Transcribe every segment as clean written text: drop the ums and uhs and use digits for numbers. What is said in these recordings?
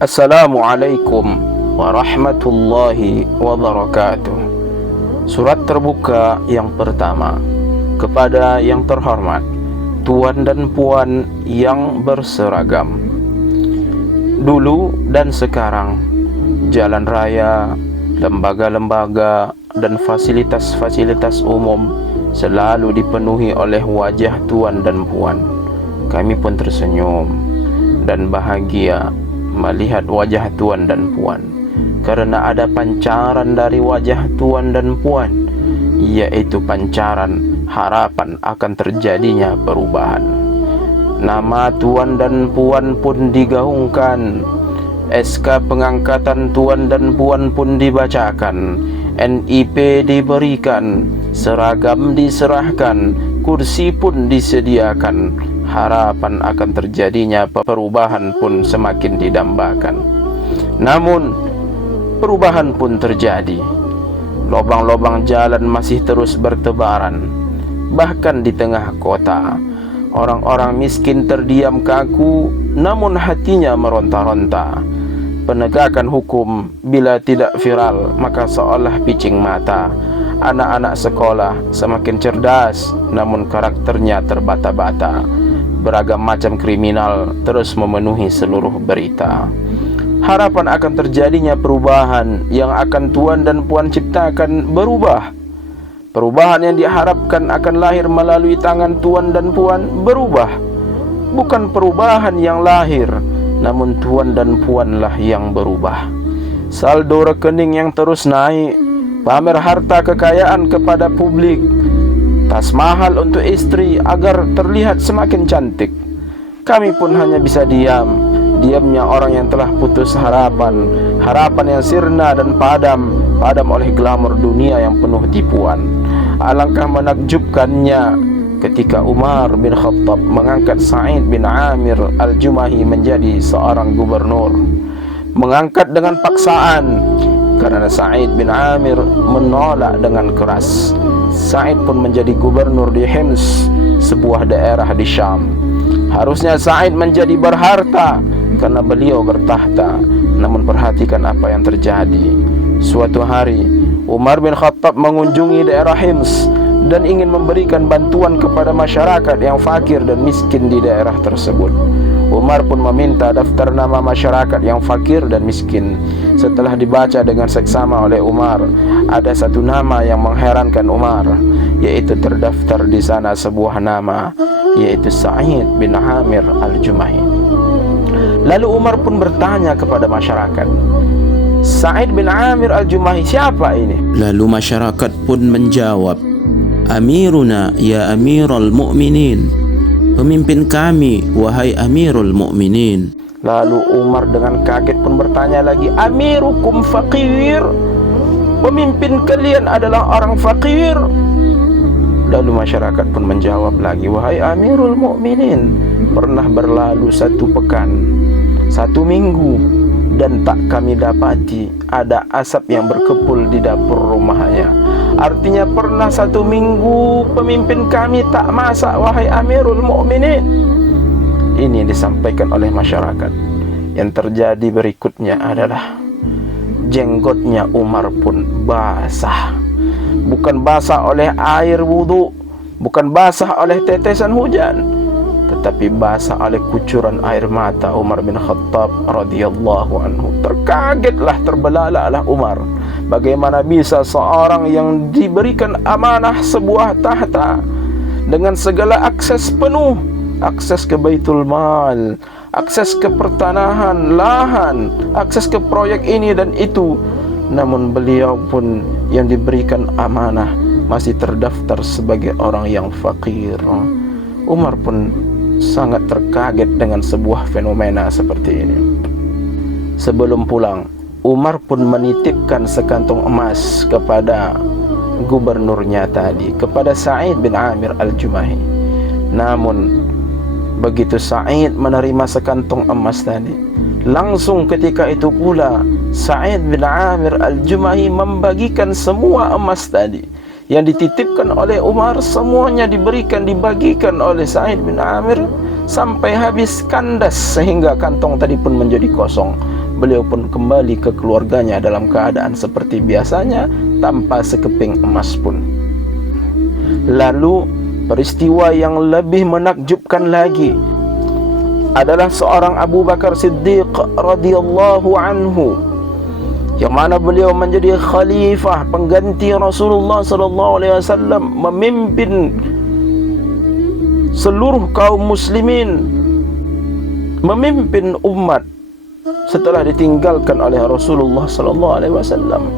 Assalamualaikum warahmatullahi wabarakatuh. Surat terbuka yang pertama. Kepada yang terhormat Tuan dan Puan yang berseragam. Dulu dan sekarang, jalan raya, lembaga-lembaga dan fasilitas-fasilitas umum selalu dipenuhi oleh wajah Tuan dan Puan. Kami pun tersenyum dan bahagia melihat wajah Tuan dan Puan, karena ada pancaran dari wajah Tuan dan Puan, yaitu pancaran harapan akan terjadinya perubahan. Nama Tuan dan Puan pun digaungkan, SK pengangkatan Tuan dan Puan pun dibacakan, NIP diberikan, seragam diserahkan, kursi pun disediakan. Harapan akan terjadinya perubahan pun semakin didambakan. Namun perubahan pun terjadi. Lobang-lobang jalan masih terus bertebaran. Bahkan di tengah kota, orang-orang miskin terdiam kaku, namun hatinya meronta-ronta. Penegakan hukum bila tidak viral, maka seolah picing mata. Anak-anak sekolah semakin cerdas, namun karakternya terbata-bata. Beragam macam kriminal terus memenuhi seluruh berita. Harapan akan terjadinya perubahan yang akan Tuan dan Puan ciptakan berubah. Perubahan yang diharapkan akan lahir melalui tangan Tuan dan Puan berubah. Bukan perubahan yang lahir, namun Tuan dan Puanlah yang berubah. Saldo rekening yang terus naik, pamer harta kekayaan kepada publik, tas mahal untuk istri agar terlihat semakin cantik. Kami pun hanya bisa diam. Diamnya orang yang telah putus harapan, harapan yang sirna dan padam oleh glamor dunia yang penuh tipuan. Alangkah menakjubkannya ketika Umar bin Khattab mengangkat Sa'id bin Amir Al-Jumahi menjadi seorang gubernur. Mengangkat dengan paksaan, karena Sa'id bin Amir menolak dengan keras. Sa'id pun menjadi gubernur di Hims, sebuah daerah di Syam. Harusnya Sa'id menjadi berharta karena beliau bertahta. Namun perhatikan apa yang terjadi. Suatu hari Umar bin Khattab mengunjungi daerah Hims dan ingin memberikan bantuan kepada masyarakat yang fakir dan miskin di daerah tersebut. Umar pun meminta daftar nama masyarakat yang fakir dan miskin. Setelah dibaca dengan seksama oleh Umar, ada satu nama yang mengherankan Umar, yaitu terdaftar di sana sebuah nama, yaitu Sa'id bin Amir Al-Jumahi. Lalu Umar pun bertanya kepada masyarakat, Sa'id bin Amir Al-Jumahi siapa ini? Lalu masyarakat pun menjawab, Amiruna ya Amirul Mu'minin, pemimpin kami wahai Amirul Mu'minin. Lalu Umar dengan kaget pun bertanya lagi, Amirukum faqir, pemimpin kalian adalah orang fakir. Lalu masyarakat pun menjawab lagi, wahai Amirul Mu'minin, pernah berlalu 1 pekan, 1 minggu, dan tak kami dapati ada asap yang berkepul di dapur rumahnya. Artinya pernah 1 minggu pemimpin kami tak masak, wahai Amirul Mu'minin. Ini disampaikan oleh masyarakat. Yang terjadi berikutnya adalah jenggotnya Umar pun basah. Bukan basah oleh air wudhu, bukan basah oleh tetesan hujan, tetapi basah oleh kucuran air mata Umar bin Khattab radhiyallahu anhu. Terkagetlah, terbelalalah Umar. Bagaimana bisa seorang yang diberikan amanah sebuah tahta dengan segala akses penuh, akses ke Baitul Mal, akses ke pertanahan, lahan, akses ke proyek ini dan itu, namun beliau pun yang diberikan amanah masih terdaftar sebagai orang yang fakir. Umar pun sangat terkaget dengan sebuah fenomena seperti ini. Sebelum pulang, Umar pun menitipkan sekantong emas kepada gubernurnya tadi, kepada Sa'id bin Amir Al-Jumahi. Namun begitu Sa'id menerima sekantong emas tadi, langsung ketika itu pula Sa'id bin Amir Al-Jumahi membagikan semua emas tadi yang dititipkan oleh Umar semuanya dibagikan oleh Sa'id bin Amir sampai habis kandas, sehingga kantong tadi pun menjadi kosong. Beliau pun kembali ke keluarganya dalam keadaan seperti biasanya, tanpa sekeping emas pun. Lalu peristiwa yang lebih menakjubkan lagi adalah seorang Abu Bakar Siddiq radhiyallahu anhu, yang mana beliau menjadi khalifah pengganti Rasulullah sallallahu alaihi wasallam, memimpin seluruh kaum muslimin, memimpin umat setelah ditinggalkan oleh Rasulullah sallallahu alaihi wasallam.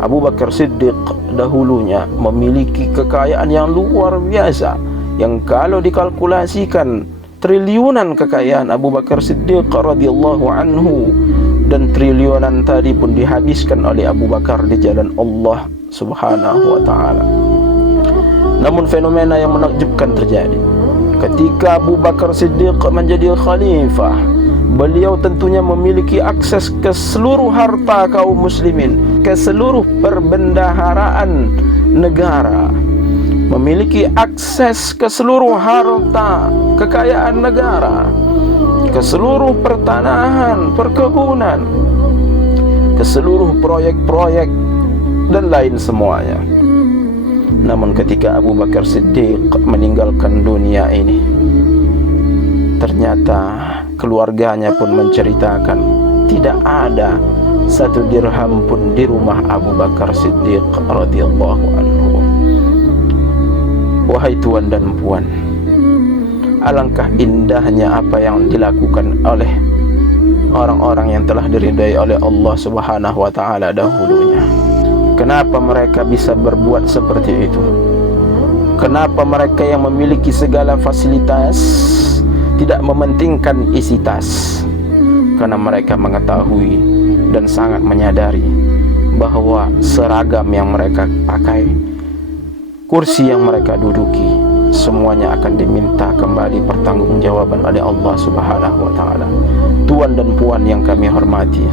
Abu Bakar Siddiq dahulunya memiliki kekayaan yang luar biasa, yang kalau dikalkulasikan triliunan kekayaan Abu Bakar Siddiq radhiyallahu anhu, dan triliunan tadi pun dihabiskan oleh Abu Bakar di jalan Allah Subhanahu wa taala. Namun fenomena yang menakjubkan terjadi ketika Abu Bakar Siddiq menjadi khalifah. Beliau tentunya memiliki akses ke seluruh harta kaum muslimin, ke seluruh perbendaharaan negara, memiliki akses ke seluruh harta kekayaan negara, ke seluruh pertanahan, perkebunan, ke seluruh proyek-proyek dan lain semuanya. Namun ketika Abu Bakar Siddiq meninggalkan dunia ini, ternyata keluarganya pun menceritakan tidak ada satu dirham pun di rumah Abu Bakar Siddiq radhiyallahu anhu. Wahai tuan dan puan, alangkah indahnya apa yang dilakukan oleh orang-orang yang telah diridai oleh Allah Subhanahu wa taala dahulunya. Kenapa mereka bisa berbuat seperti itu? Kenapa mereka yang memiliki segala fasilitas tidak mementingkan isi tas? Karena mereka mengetahui dan sangat menyadari bahwa seragam yang mereka pakai, kursi yang mereka duduki, semuanya akan diminta kembali pertanggungjawaban oleh Allah Subhanahu wa taala. Tuan dan puan yang kami hormati,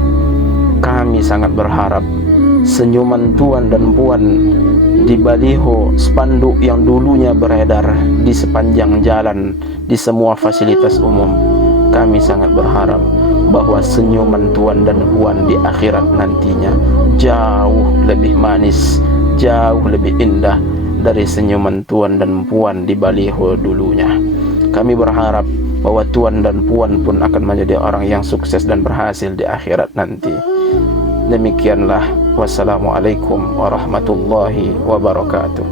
kami sangat berharap senyuman tuan dan puan di baliho spanduk yang dulunya beredar di sepanjang jalan di semua fasilitas umum, kami sangat berharap bahwa senyuman tuan dan puan di akhirat nantinya jauh lebih manis, jauh lebih indah dari senyuman tuan dan puan di baliho dulunya. Kami berharap bahwa tuan dan puan pun akan menjadi orang yang sukses dan berhasil di akhirat nanti. Demikianlah, wassalamualaikum warahmatullahi wabarakatuh.